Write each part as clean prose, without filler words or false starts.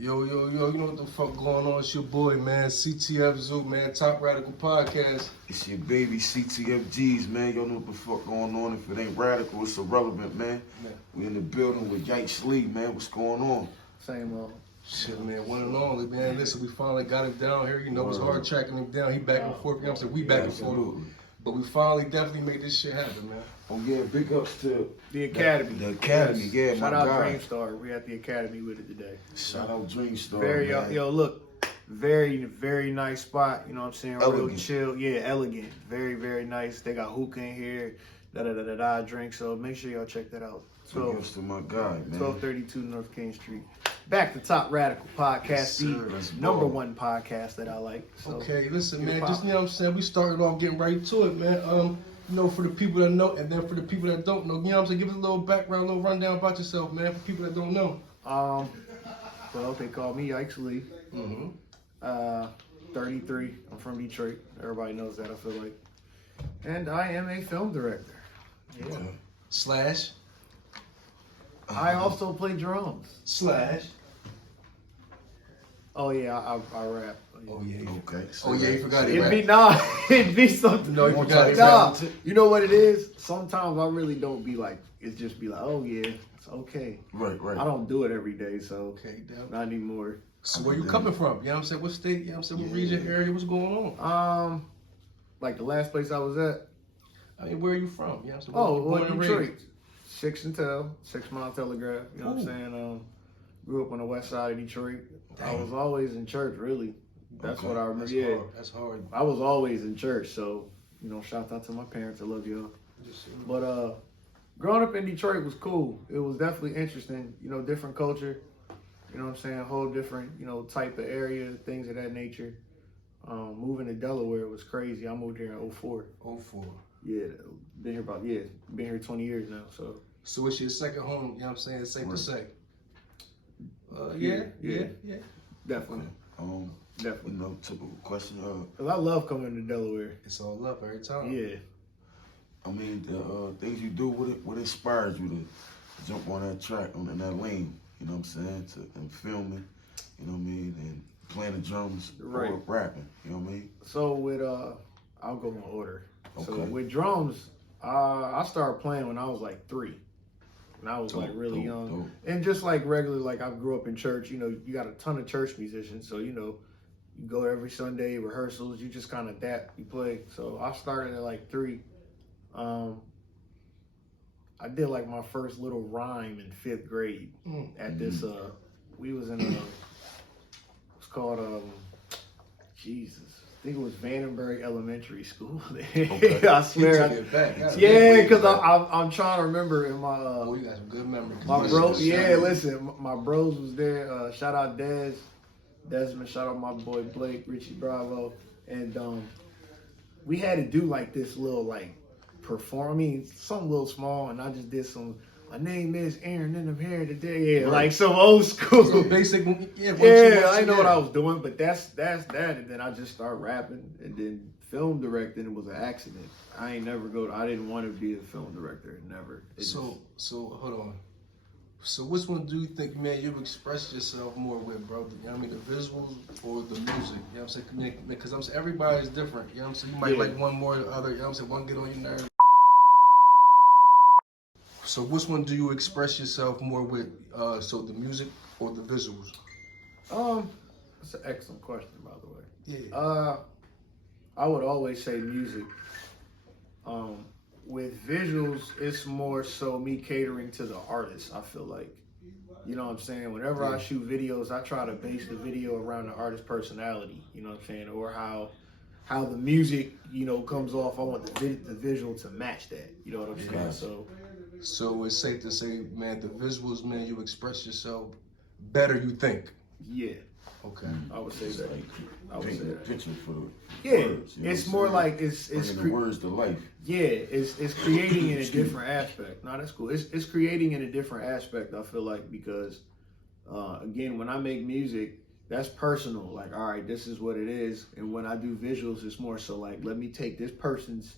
Yo, you know what the fuck going on? It's your boy, man, CTF Zoo, man, Top Radical Podcast. It's your baby CTFGs, man. Y'all know what the fuck going on. If it ain't radical, it's irrelevant, man. We in the building with YIKES Lee, man. What's going on? Same old. Shit, man, one and only, man. Listen, we finally got him down here. You know, it was hard tracking him down. He back and forth. You know what I'm saying? We back and forth. But we finally definitely made this shit happen, man. Oh, yeah, big ups to The Academy. The Academy, yeah, Shout my out guy. Dreamstar. We at the Academy with it today. Shout out Dreamstar, man. Yo, look, very nice spot. You know what I'm saying? Elegant. Real chill. Yeah, elegant. very nice. They got hookah in here. Drink. So make sure y'all check that out. Big ups to my guy, man. 1232 North King Street. Back to Top Radical Podcast, Yes, sir. Let's the number go. one podcast that I like. So, Okay, listen, man, hip-hop. just, you know what I'm saying? We started off getting right to it, man. You know, for the people that know, and then for the people that don't know, you know what I'm saying? Give us a little background, a little rundown about yourself, man, for people that don't know. Well, they call me YIKES Lee. 33. I'm from Detroit. Everybody knows that, I feel like. And I am a film director. Yeah. Slash. I also play drums. Slash. Oh yeah, I rap. Oh, yeah. Okay. Oh, yeah, you forgot it. It'd be something. No, you forgot it. Nah, you know what it is? Sometimes I really don't be like, it's just be like, oh yeah, it's okay. Right. I don't do it every day, so Okay, damn. not anymore. So where you coming from? You know what I'm saying? What state? You know what I'm saying? What region, area? What's going on? Like the last place I was at. I mean, where are you from? You know what I'm saying? Oh, Born well, and Detroit. raised? 6 and Tell, 6 Mile Telegraph. You know what I'm saying? Grew up on the west side of Detroit. I was always in church, really. That's what I remember. That's yeah, hard. That's hard. I was always in church. So, you know, shout out to my parents. I love y'all. But growing up in Detroit was cool. It was definitely interesting. You know, different culture. You know what I'm saying? A whole different, you know, type of area, things of that nature. Moving to Delaware was crazy. I moved here in 04. 04. Yeah, been here 20 years now. So it's your second home, you know what I'm saying? It's safe to say. Yeah. Okay. Definitely. You know, typical question. Cause I love coming to Delaware. It's all up every time. Yeah. I mean, the things you do, what inspires you to jump on that track, in that lane, you know what I'm saying, and filming, you know what I mean, and playing the drums, Right. or rapping, you know what I mean? So with I'll go in order. So Okay. with drums, I started playing when I was like 3. When I was like really young. And just like regular, like I grew up in church, you know, you got a ton of church musicians. So, you know, you go every Sunday, rehearsals, you just kind of adapt, you play. So I started at like 3. I did like my first little rhyme in 5th grade at this, we was in it's called, Jesus. I think it was Vandenberg Elementary School. Okay. I swear. Yeah, because I'm trying to remember in my Oh, you got some good memories. my bro. Yeah, listen, my bros was there. Shout out Desmond. Shout out my boy Blake, Richie Bravo, and we had to do like this little like perform. I mean, something little small, and I just did some. My name is Aaron, and I'm here today. Yeah, like some old school. So basic, yeah. I know what I was doing, but that's that. And then I just started rapping, and then film directing. It was an accident. I didn't want to be a film director. Never. So hold on. So which one do you think, man, you express yourself more with, bro? You know what I mean, the visuals or the music? You know what I'm saying? Because I'm saying everybody's different. You know what I'm saying? You might like one more than the other. You know what I'm saying? One get on your nerves. So which one do you express yourself more with? So the music or the visuals? That's an excellent question, by the way. Yeah. I would always say music. With visuals, it's more so me catering to the artist, I feel like. You know what I'm saying? Whenever I shoot videos, I try to base the video around the artist's personality, you know what I'm saying? Or how the music, you know, comes off. I want the visual to match that, you know what I'm saying? So it's safe to say, man, the visuals, man, you express yourself better, you think? Yeah. Okay. I would say that. I would say Painting a that. picture for the Yeah, words, you know it's what I'm more saying? like it's Bringing the words to life. Yeah, it's creating in a different aspect. No, that's cool. It's creating in a different aspect, I feel like, because again, when I make music, that's personal. Like, all right, this is what it is. And when I do visuals, it's more so like, let me take this person's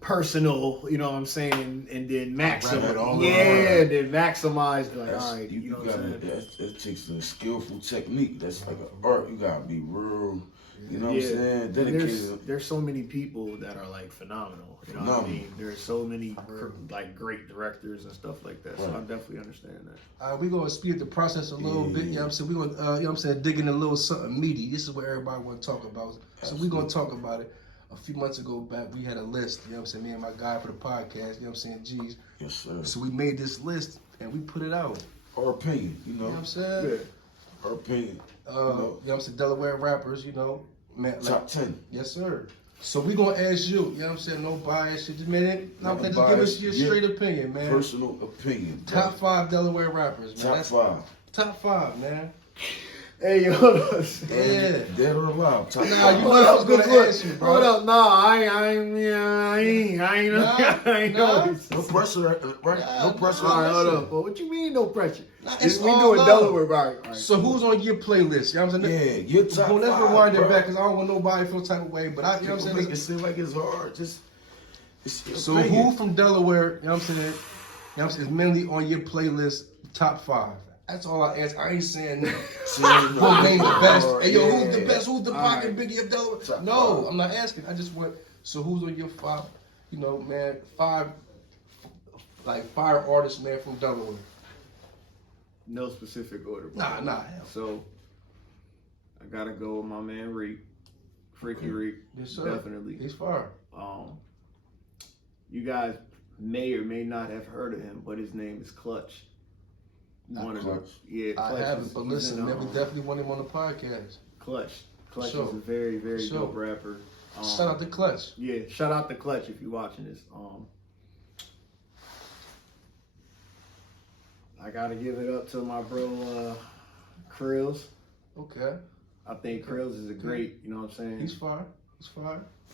personal, you know what I'm saying, and then Wrap it all maximize. around. Then maximize. Like, That's, all right, you know what I'm saying. It takes a skillful technique. That's like an art. You gotta be real. You know what I'm saying? Dedicated. There's so many people that are like phenomenal. You know what I mean? There's so many like great directors and stuff like that. So I definitely understand that. We're gonna speed the process a little bit. You know what I'm saying? We're gonna, you know what I'm saying, dig in a little something meaty. This is what everybody want to talk about. So we're gonna talk about it. A few months ago back, we had a list. You know what I'm saying? Me and my guy for the podcast. You know what I'm saying? G's. Yes, sir. So we made this list and we put it out. Our opinion, you know. You know what I'm saying? Our opinion. You know what I'm saying? Delaware rappers, you know. Man, like, Top 10. Yes, sir. So we gonna ask you, you know what I'm saying? No bias shit. Just, man, just give bias, us your straight opinion, man. Personal opinion. Top 5 Delaware rappers, man. Top 5. Top 5, man. Hey, yo, Yeah. Dead or alive. Top Nah, 5. you know I was gonna ask you, bro. Hold up, no, I ain't Nah. No pressure, right? No pressure. All right, hold up. But what you mean no pressure? It's we all doing love. Delaware, right? So who's on your playlist? You know what I'm saying? Yeah, your top Well, let's 5, rewind it bro. back because I don't want nobody to feel type of way. But I, you know what I'm People saying? make it seem like it's hard. Just, it's your So opinion. who from Delaware, you know what I'm saying? You know what I'm saying, is mainly on your playlist top 5? That's all I ask. I ain't saying that. Who named the best? Hey yo, who's the best? Who's the pocket biggie of Delaware? Top No, 5. I'm not asking. I just want. So who's on your 5? You know, man, 5 like fire artists, man, from Delaware. No specific order. bro. Nah. So I gotta go with my man Reek, Freaky Reek. Yes, sir. Definitely. He's fire. You guys may or may not have heard of him, but his name is Clutch. Clutch. Yeah, I Clutch haven't, is- but he's listen, in, man, we definitely want him on the podcast. Clutch Sure. is a very, very Sure. dope rapper. Shout out to Clutch. Yeah, shout out to Clutch if you're watching this. I gotta give it up to my bro Krills. Okay. I think Krills is a great, you know what I'm saying? He's fire.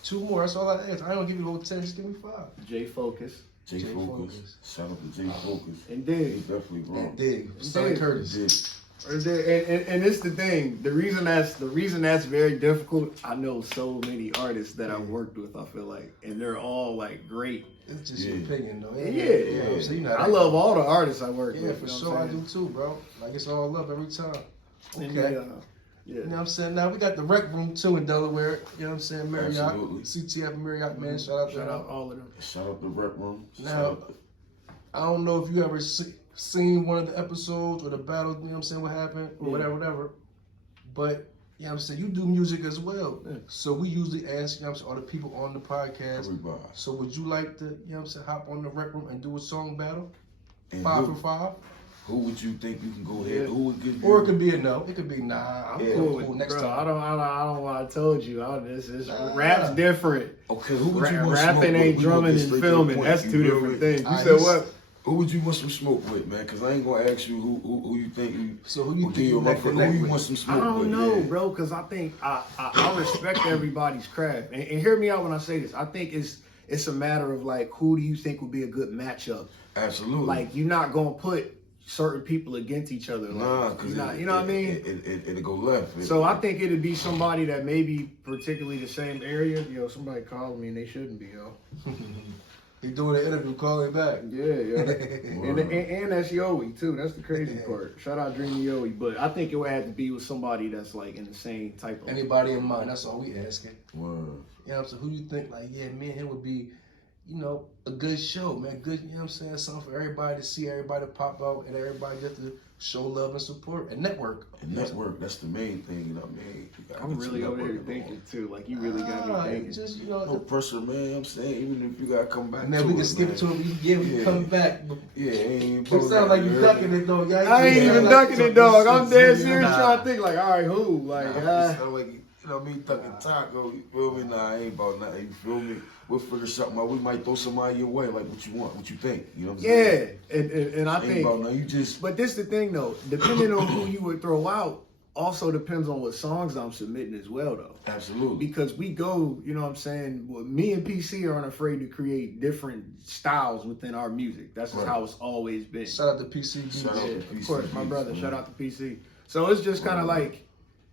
2 more. That's all I ask. I don't give you no 10. Just give me 5. J Focus. J J Focus. Focus. Shout out to J Focus. And He Dig. definitely wrong. Dig. Sonny Curtis. Dig. And it's the thing. The reason that's very difficult. I know so many artists that I've worked with. I feel like, and they're all like great. It's just your opinion, though. Yeah. So, you know, I love all the artists I work Yeah, with. for you know sure. what I I'm do too, bro. Like, it's all love every time. Okay. saying? And, You know what I'm saying? Now, we got the Rec Room, too, in Delaware. You know what I'm saying? Marriott. Absolutely. CTF Marriott, man. Shout out to shout them. out all of them. Shout out to Rec Room. Now, Shout out to- I don't know if you ever seen one of the episodes or the battle, you know what I'm saying, what happened, or whatever. But, you know what I'm saying, you do music as well. Yeah. So we usually ask, you know what I'm saying, all the people on the podcast. Everybody. So would you like to, you know what I'm saying, hop on the Rec Room and do a song battle? And 5 who- for 5? Who would you think you can go ahead? Yeah. Who would give you? Or it could be a no. It could be nah. I'm cool next Bro, time. I don't what I told you. This Nah. rap's different. Okay, who would you want Rapping smoke ain't with? We gonna drumming get and straight to the filming. point. That's You two feel different me? things. You Alright, said what? Who would you want some smoke with, man? Because I ain't gonna ask you who you think you. So who you will think give you your neck to motherfucker- neck Who you with? want some I smoke don't with? know, yeah. bro, because I think I respect everybody's craft. And hear me out when I say this. I think it's a matter of like, who do you think would be a good matchup? Absolutely. Like, you're not gonna put certain people against each other. Like, Nah, because you know what I mean? It'll go left. So I think it'd be somebody that maybe particularly the same area. Yo, somebody called me and they shouldn't be, yo. He doing an interview, call him back. Yeah. and that's Yoey too. That's the crazy part. Shout out Dreamy Yoey. But I think it would have to be with somebody that's like in the same type of. Anybody in mind? That's all we asking. Word. You know what I'm saying? Who you think, like, yeah, me and him would be, you know, a good show, man. Good, you know what I'm saying? Something for everybody to see, everybody to pop out, and everybody just to show love and support and network. And network, that's the main thing, you know what I mean? You gotta I'm get really your over here networking thinking on. too. Like you really got me thinking. Just, you No know, pressure, man. I'm saying, even if you gotta come back man, to we can it, skip man. to it. We can come back. But Yeah, ain't it sound like you ducking it, though. Yeah, I ain't even ducking it, dog. I'm dead serious Nah. trying to think like, all right, who? Like, Sound like, you know what I mean, ducking taco, you feel me? Nah, I ain't about nothing, you feel me? We'll figure something out. We might throw somebody your way, like what you want, what you think, you know what I'm saying? yeah, and I Ain't think. about nothing, you just, But this the thing though. Depending on who you would throw out, also depends on what songs I'm submitting as well, though. absolutely. Because we go, you know what I'm saying, well, me and PC aren't afraid to create different styles within our music. That's just Right. how it's always been. Shout out to PC. Shout out Yeah, to of PC course, my Beats, brother. man. Shout out to PC. So it's just kind of like,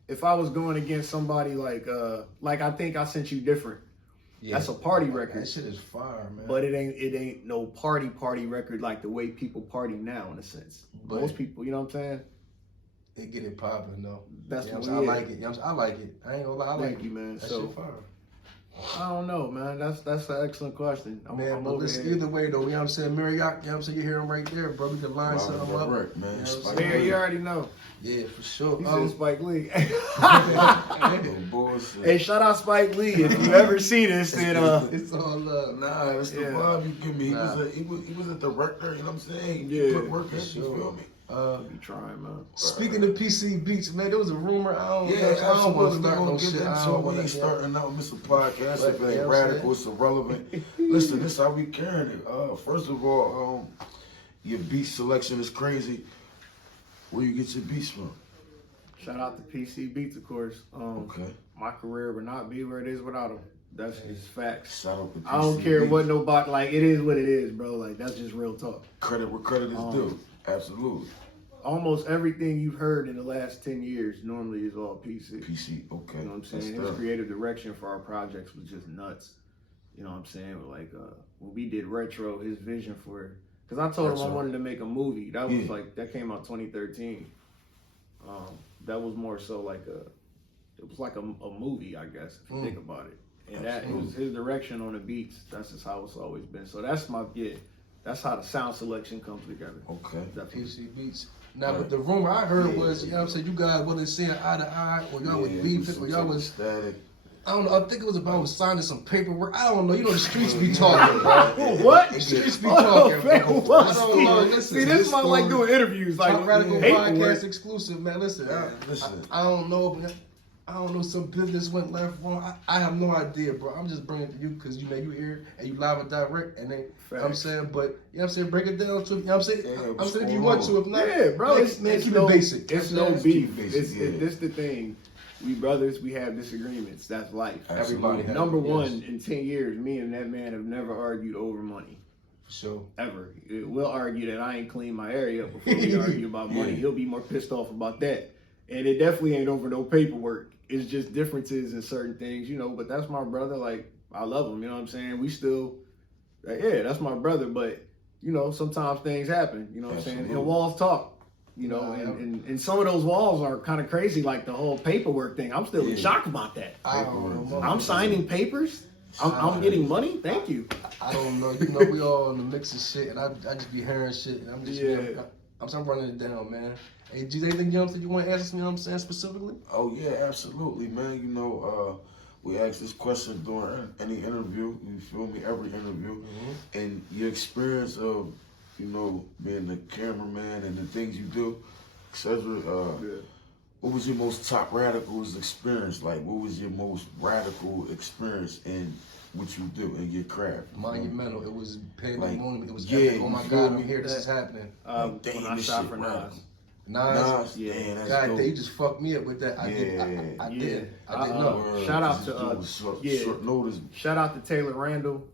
if I was going against somebody like I think I Sent You Different. Yeah. That's a party record. That shit is fire, man. But it ain't no party record like the way people party now, in a sense. But most people, you know what I'm saying? They get it popping though. That's what what I like it. I like it. I ain't gonna lie, I like Thank you, man. That So shit fire. I don't know, man. That's an excellent question. Man, but listen, either way though, you know what I'm saying? Marriott, you know what I'm saying? You hear him right there, bro. We can line something up. Right, man. You know what I'm Man, saying? you already know. Yeah, for sure. He said Spike Lee. Bullshit. Hey, shout out Spike Lee. If you ever see this, then it's all love. Nah, it's the vibe you give me. He was a director, you know what I'm saying? Yeah, He put work in, sure. you feel me? be trying, man. Speaking of PC Beats, man, there was a rumor. I don't want to start no shit. We ain't starting out Mr. Podcast. If it ain't radical, it's irrelevant. Listen, this how we carrying it. First of all, your beat selection is crazy. Where you get your beats from? Shout out to PC Beats, of course. Okay. My career would not be where it is without him. That's just facts. Shout out to PC I don't care Beats. what nobody, like, it is what it is, bro. Like, that's just real talk. Credit where credit is due. Absolutely. Almost everything you've heard in the last 10 years normally is all PC. PC, okay. You know what I'm saying? His creative direction for our projects was just nuts. You know what I'm saying? Like, when we did Retro, his vision for, because I told him I wanted to make a movie. That was like, that came out 2013. That was more so like it was like a movie, I guess, if you think about it. And that, it was his direction on the beats. That's just how it's always been. So that's that's how the sound selection comes together. Okay. PC Beats. Now, but the rumor I heard was, you know what I'm saying, you guys wasn't seeing eye to eye, or y'all was beefing, or y'all was static. I don't know. I think it was about signing some paperwork. I don't know. You know the streets be talking, bro. What? The streets be talking, bro. I don't know. Listen, see, this is why I like doing interviews. Like, Talk Radical paperwork. Podcast exclusive, man. Listen, Listen. I don't know, but I don't know. Some business went left wrong. I have no idea, bro. I'm just bringing it to you because you know you here and you live and direct, and then you know what I'm saying. But you know what I'm saying, break it down to you know what I'm saying. I'm saying if you want to, if not, yeah, bro. man, It's keep no, it basic. It's no beef. Basic, This the thing. We brothers, we have disagreements. That's life. Everybody has. Number one, in 10 years, me and that man have never argued over money. For sure. Ever. We'll argue that I ain't cleaned my area up before we argue about money. He'll be more pissed off about that. And it definitely ain't over no paperwork. It's just differences in certain things, you know, but that's my brother. Like, I love him, you know what I'm saying? We still, that's my brother, but, you know, sometimes things happen, you know what I'm saying? And walls talk. You know, and some of those walls are kind of crazy, like the whole paperwork thing. I'm still in shock about that. I'm signing papers. I'm getting money. Thank you. I don't know. You know, we all in the mix of shit, and I just be hearing shit, and I'm just I'm running it down, man. Hey, do you anything you want to ask me? You know what I'm saying specifically? Oh yeah, absolutely, man. You know, we ask this question during any interview. You feel me? Every interview, and your experience of, you know, being the cameraman and the things you do, etc. What was your most top radical experience? Like, what was your most radical experience in what you do in your craft? Monumental. It was pandemonium. It was epic. Oh my God, I'm here. This is happening. When I shot for Nas. Nas, that's God, dope. they just fucked me up with that. I didn't know. Shout out to short notice. Shout out to Taylor Randall,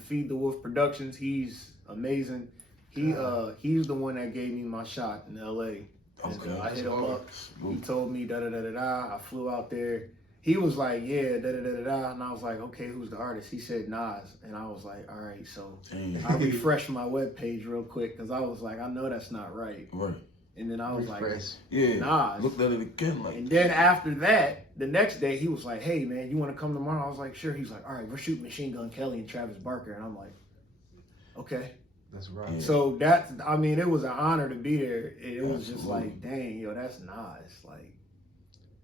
Feed the Wolf Productions. He's amazing. He's the one that gave me my shot in LA. And, I hit him up. He told me da da da da da. I flew out there. He was like, yeah, da da da da da. And I was like, okay, who's the artist? He said Nas. And I was like, all right. So I refreshed my webpage real quick because I was like, I know that's not right. Right. And then I was like, Nas. Looked at it again like. And then after that, the next day, he was like, hey, man, you want to come tomorrow? I was like, sure. He's like, all right, we're shooting Machine Gun Kelly and Travis Barker. And I'm like, okay. That's right. So it was an honor to be there. It was just like, dang, yo, that's Nas. Like,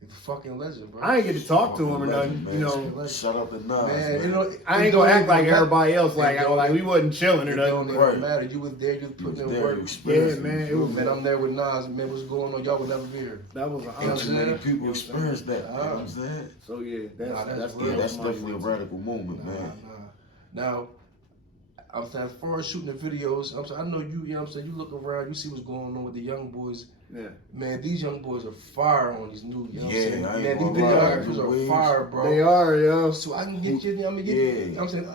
he's a fucking legend, bro. I ain't get to talk to him or nothing, man. you know. Shout out to Nas, man. You know, I ain't gonna act like everybody else, like we wasn't chilling or nothing. It don't matter. You was there. You was putting in work. Yeah, man. It was. Man, I'm there with Nas. Man, what's going on? Y'all would never be here. That was an honor. Too many people experienced that. You know what I'm saying? So yeah, that's definitely a radical moment, man. Now, I'm saying, as far as shooting the videos, I'm saying, I know you. You know what I'm saying, you look around, you see what's going on with the young boys. Yeah. Man, these young boys are fire on these new. You know what I'm saying? Man, these videographers are fire, bro. They are, yo. So I can get you. I'm saying,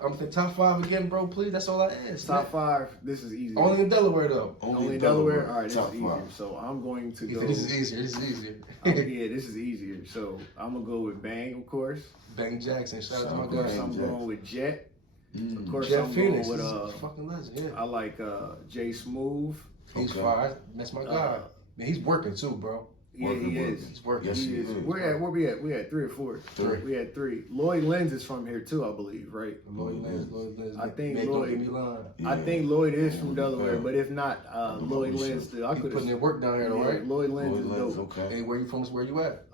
I'm the top 5 again, bro. Please, that's all I ask. Top 5. This is easy. Only in Delaware though. Only in Delaware. All right, this top is easier. 5. So I'm going to go. This is easier. This is easier. Yeah, this is easier. So I'm gonna go with Bang, of course. Bang Jackson. Shout out to my Of course, guy. I'm going with Jet. Of course, Jet I'm Phoenix. going He's a with fucking legend. Yeah. I like Jay Smooth. He's fire. That's my guy. Man, he's working too, bro. Yeah, he is. He's working. Yes, he is. Where we at? We had 3 or 4. 3. We had 3. Lloyd Lenz is from here too, I believe, right? Lloyd Lenz. I think man, Lloyd- don't get me lying. I think Lloyd is from Delaware, but if not, Lloyd Lenz too. I He could putting in work down here, though, right? Lloyd Lenz is Lloyd Lenz, dope. okay. Hey, where you from? Is where you at?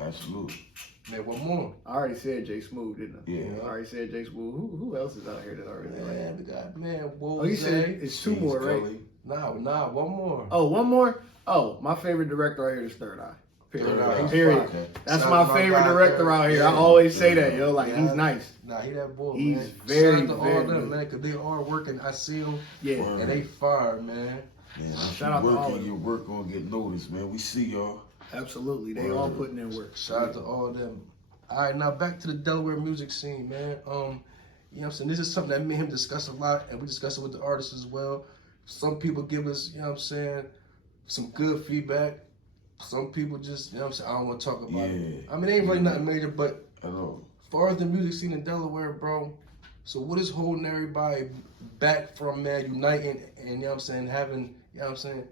Absolutely. Man, what more? I already said Jay Smooth, didn't I? Yeah. I already said Jay Smooth. Who else is out here that I really like? Man, we got man. Oh, you said it's 2 more, right? Kelly. Nah, one more. Oh, one more. Oh, my favorite director out here is Third Eye. Third Eye, he's Period. Okay. That's Shout my out to my favorite guy, director Third. out here. Yeah. I always say that, yo. Like Yeah. he's nice. Nah, he that boy, He's man. very, Shout out to very all them, good. man, because they are working. I see them, Yeah. Word. and they fire, man. Man, Shout out to all of and them. your work gonna get noticed, man. We see y'all. Absolutely. They all putting in work. Shout out to all them. All right, now back to the Delaware music scene, man. You know what I'm saying? This is something that me and him discuss a lot, and we discuss it with the artists as well. Some people give us, you know what I'm saying, some good feedback. Some people just, you know what I'm saying, I don't want to talk about it. I mean, it ain't really nothing major, but I know. as far as the music scene in Delaware, bro, so what is holding everybody back from, man, uniting and, you know what I'm saying, having, you know what I'm saying,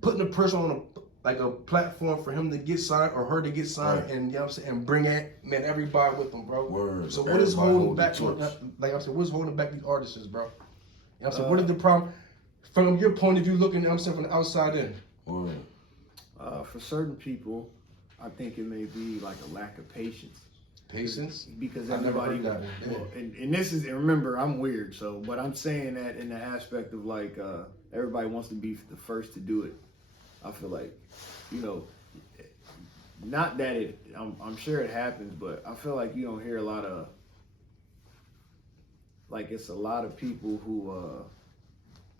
putting a person on a platform for him to get signed or her to get signed, Right. and you know what I'm saying, and bring it, man, everybody with them, bro. Word. So what is Everybody holding hold the back, torch. like I'm saying, what's holding back these artists, bro? You know what I'm saying, what is the problem from your point of view, looking, you know what I'm saying, from the outside in? Word. For certain people, I think it may be like a lack of patience. Patience? Because I never everybody, heard that. well, and this is, and remember, I'm weird, so, but I'm saying that in the aspect of like, everybody wants to be the first to do it. I feel like, you know, not that I'm sure it happens, but I feel like you don't hear a lot of, like it's a lot of people who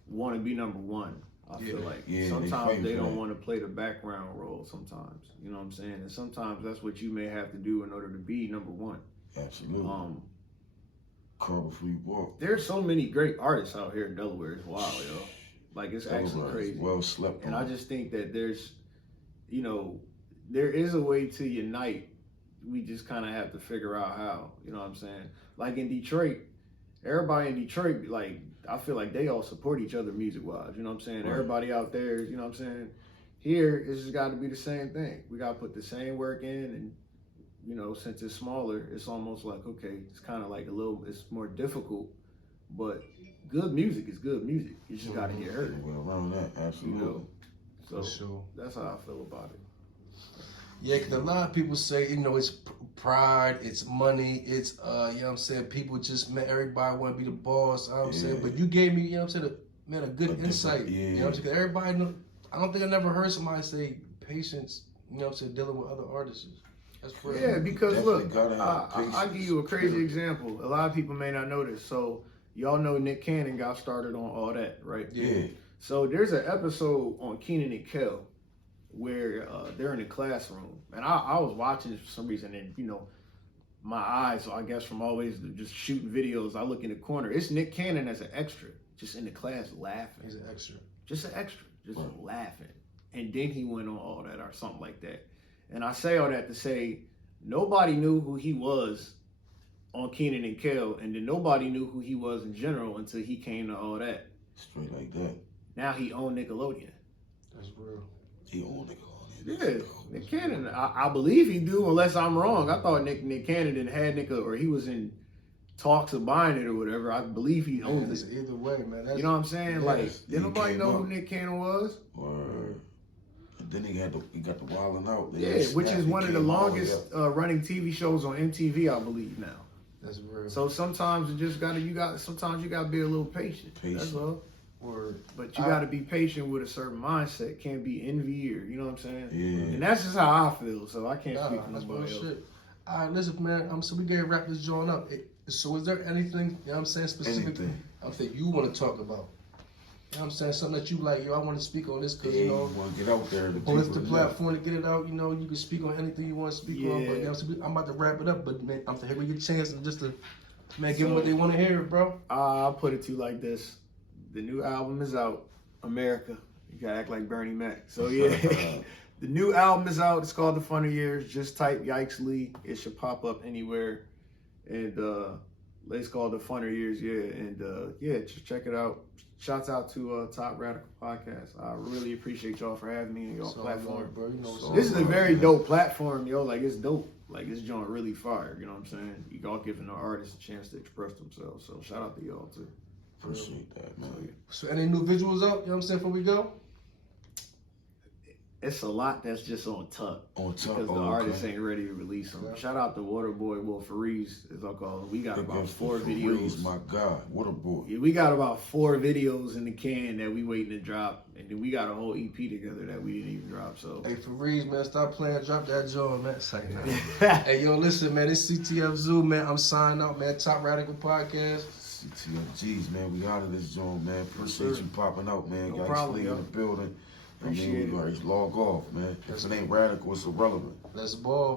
want to be number one. I feel like sometimes they don't want to play the background role sometimes, you know what I'm saying? And sometimes that's what you may have to do in order to be number one. Absolutely. Crawl before you walk. There's so many great artists out here in Delaware. It's wild, yo. Like it's actually crazy. Well slept on. And I just think that there's, you know, there is a way to unite. We just kind of have to figure out how, you know what I'm saying? Like in Detroit, everybody in Detroit, like, I feel like they all support each other music-wise, you know what I'm saying? Right. Everybody out there, you know what I'm saying? Here, it's just got to be the same thing. We got to put the same work in, and, you know, since it's smaller, it's almost like, okay, it's kind of like it's more difficult, but good music is good music. You just got to get heard. Well, around that, absolutely. You know? So For sure. that's how I feel about it. Yeah, because a lot of people say, you know, it's pride, it's money, it's, you know what I'm saying, people just, man, everybody want to be the boss, you know what I'm saying, but you gave me, you know what I'm saying, a good insight, you know what I'm saying, 'cause everybody know, I don't think I never heard somebody say patience, you know what I'm saying, dealing with other artists. That's real. Yeah, because Definitely look, gotta have I'll give you a crazy example. A lot of people may not know this. So y'all know Nick Cannon got started on all that, right? Yeah. So there's an episode on Kenan and Kel where they're in the classroom, and I was watching this for some reason, and you know, my eyes, I guess from always just shooting videos, I look in the corner. It's Nick Cannon as an extra, just in the class laughing. He's an extra. Just an extra, just laughing. And then he went on all that or something like that. And I say all that to say nobody knew who he was on Kenan and Kel, and then nobody knew who he was in general until he came to all that. Straight like that. Now he owned Nickelodeon. That's real. He owned Nickelodeon. Yeah, Nick Cannon. I believe he do, unless I'm wrong. I thought Nick Cannon didn't had or he was in talks of buying it or whatever. I believe he owns it. Either way, man. That's, You know what I'm saying? Like, did nobody came know up. who Nick Cannon was? Word. And then he got the Wildin' Out. They Yeah, had which Snap. is He one of the came all the way longest up. running TV shows on MTV, I believe now. That's real. So sometimes you just sometimes you gotta be a little patient. That's all. Word. But you gotta be patient with a certain mindset. Can't be envy or, you know what I'm saying? Yeah. And that's just how I feel. So I can't speak for That's nobody else. bullshit. All right, listen, man. So we gotta wrap this joint up. So is there anything, you know what I'm saying, specific? Anything. I'm saying you want to talk about. You know what I'm saying? Something that you like, yo, I want to speak on this because, Yeah, you know, want to get out there. on the platform to get it out, you know, you can speak on anything you want to speak on. But, you know, so I'm about to wrap it up, but, man, I'm saying, here we get a chance and just to Man, give them what they want to hear, bro. I'll put it to you like this: the new album is out, America. You gotta act like Bernie Mac. So yeah, the new album is out. It's called The Funnier Years. Just type Yikes Lee. It should pop up anywhere. And it's called The Funnier Years. Yeah, and yeah, just check it out. Shouts out to Top Radical Podcast. I really appreciate y'all for having me on y'all platform. Bro. You know, This is a very dope platform, yo. Like, it's dope. Like, this joint really fire. You know what I'm saying? You all giving the artists a chance to express themselves. So shout out to y'all too. Appreciate that, man. So any new visuals up? You know what I'm saying? Before we go. It's a lot that's just on tuck. On tuck, because the artists ain't ready to release them. Yeah. Shout out to Waterboy, Fariz, as I call him. We got about 4 videos. My God, Waterboy. Yeah, we got about 4 videos in the can that we waiting to drop, and then we got a whole EP together that we didn't even drop. So, hey, Fariz, man, stop playing, drop that joint, man. Hey, yo, listen, man, it's CTF Zoo, man. I'm signing out, man. Top Radical Podcast. CTFGs, man. We out of this joint, man. Appreciate you popping out, man. No Guys, problem, in the building. Appreciate it. Log off, man. If it ain't radical, it's irrelevant. Let's ball.